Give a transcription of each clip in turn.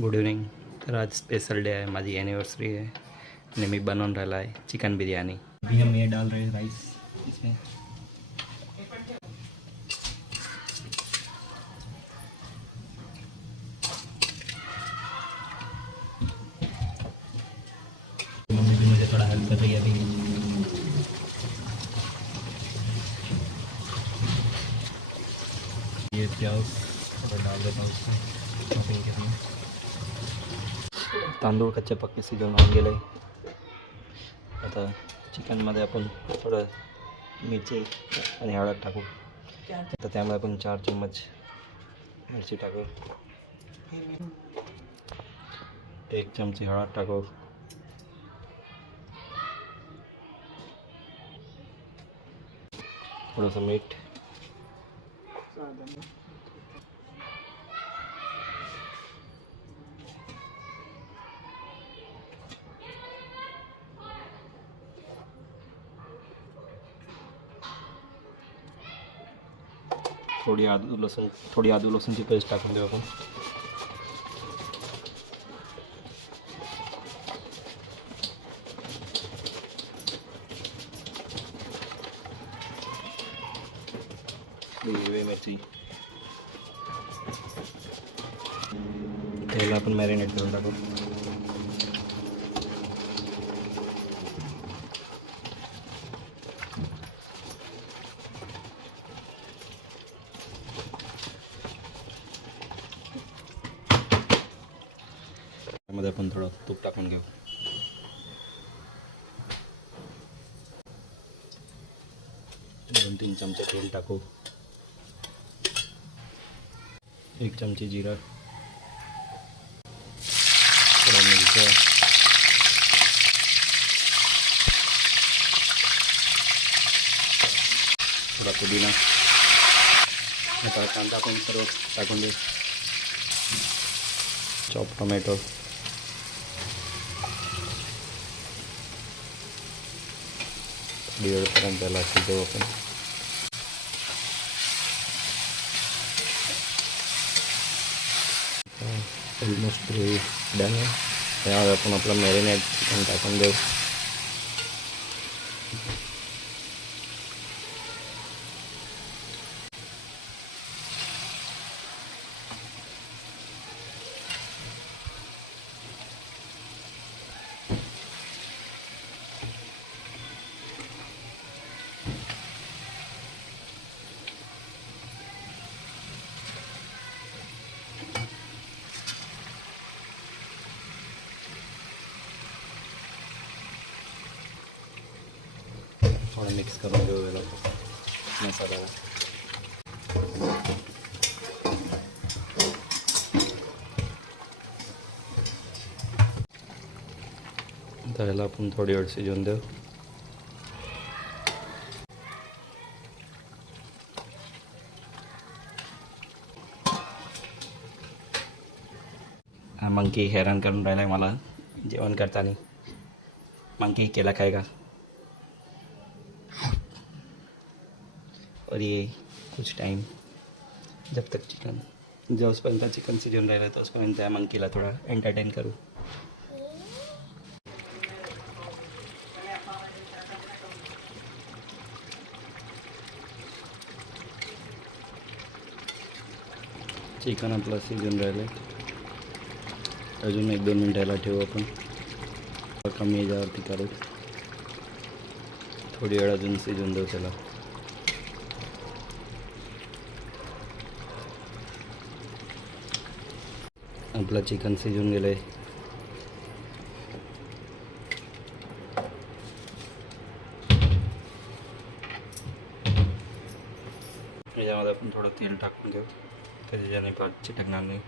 Good evening. तर आज special day आहे, माझी ॲनिव्हर्सरी आहे आणि मी बनवून राहिला आहे चिकन बिर्याणी. मी डाल रहे राइस इसमें. मम्मी भी मुझे थोड़ा हेल्प कर रही है अभी. ये प्याज थोड़ा डाल देता हूँ उसमें चॉपिंग के लिए. तांदूळ कच्चे पक्के शिजवून होऊन गेले. आता चिकनमध्ये आपण थोडं मिरची आणि हळद टाकू. तर त्यामुळे आपण 4 चम्मच मिरची टाकू, 1 चमची हळद टाकू, थोडंसं मीठ, थोडी आदू लसूणची पेस्ट टाकून देऊ आपण. हिरवी मिरची, त्याला आपण मॅरिनेट करून टाकू. त्यामध्ये आपण थोडं तूप टाकून घेऊ. दोन 3 चमचे तेल टाकू, 1 चमची जिरा, थोडा मिरच्या, थोडा पुदिना. आता कांदा आपण सर्व टाकून देऊ. चॉप टोमॅटो, थोडी वेळपर्यंत त्याला शिजवू आपण. ऑलमोस्ट डन आहे. त्यावर आपण आपलं मॅरिनेट चिकन टाकून देऊ. थोडं मिक्स करून घेऊ याला मसाल्याला. तर याला आपण थोडी वेळ शिजवून देऊ. हा मंकी हैरान करून राहिला आहे मला जेवण करताना. मंकी केला खाएगा. और ये कुछ टाइम जब उसपर्यंत चिकन शिजून राहिलं तोपर्यंत त्या मंकीला थोडा एंटरटेन करू. चिकन आपलं शिजून राहिलं. अजून 1-2 मिनटाला ठेवू आपण. कमी याच्यावरती करू. थोडी वेळ अजून शिजून देऊ त्याला. आपलं चिकन शिजून गेलं आहे. याच्यामध्ये आपण थोडं तेल टाकून घेऊ, त्याच्याने भात चिटकणार नाही.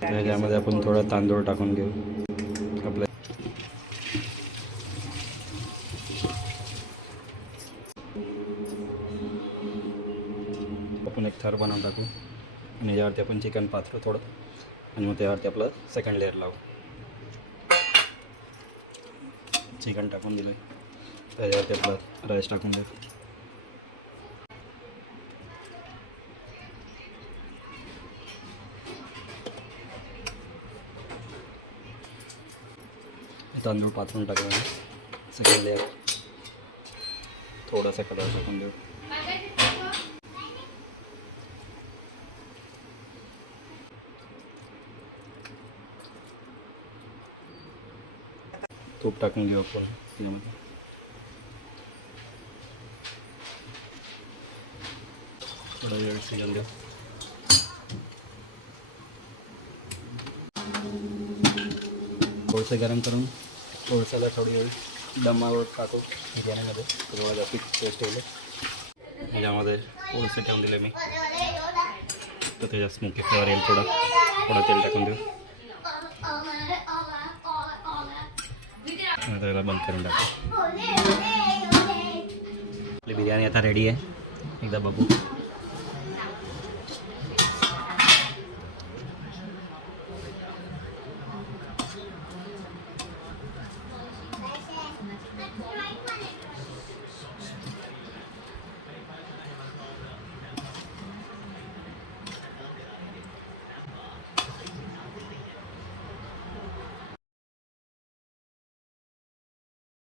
त्याच्यामध्ये आपण थोडा तांदूळ टाकून घेऊ. आपलं आपण एक थर बनवून टाकू आणि यावरती आपण चिकन पाथरू थोडं आणि मग त्यावरती आपलं सेकंड लेअर लावू. चिकन टाकून दिलं, त्याच्यावरती आपलं राईस टाकून देऊ. तांदूळ पाथरून टाकला सेकंड लेअर थोडासा कलर टाकून देऊ. तूप टाकून घेऊ आपण त्याच्यामध्ये. थोडा वेळ शिजवून देऊ. कोळसे गरम करून कोळसाला थोडी वेळ दमावर टाकू बिर्याणीमध्ये. तेव्हा जास्त टेस्ट येईल. याच्यामध्ये कोळसे ठेवून दिले मी तर त्याच्यात स्मोकी फ्लेवर येईल. थोडं तेल टाकून देऊ. त्याला बंद करून टाकू. आपली बिर्याणी आता रेडी आहे. एकदा बघू.